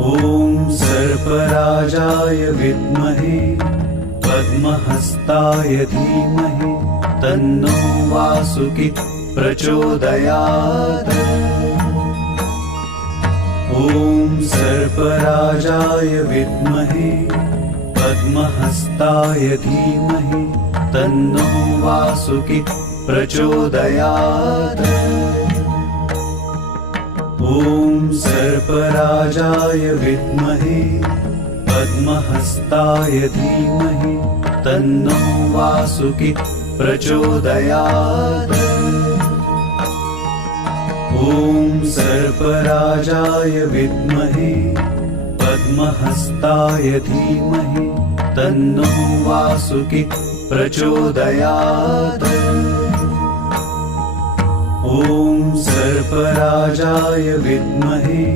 ॐ सर्पराजाय विद्महे पद्महस्ताय धीमहि तन्नो वासुकी प्रचोदयात्। ॐ सर्पराजाय विद्महे पद्महस्ताय धीमहि तन्नो वासुकी प्रचोदयात्। ॐ सर्पराजाय विद्महे पद्महस्ताय धीमहि तन्नो वासुकी प्रचोदयात्। ॐ सर्पराजाय विद्महे पद्महस्ताय धीमहि तन्नो वासुकी प्रचोदयात्। ॐ सर्पराजाय विद्महे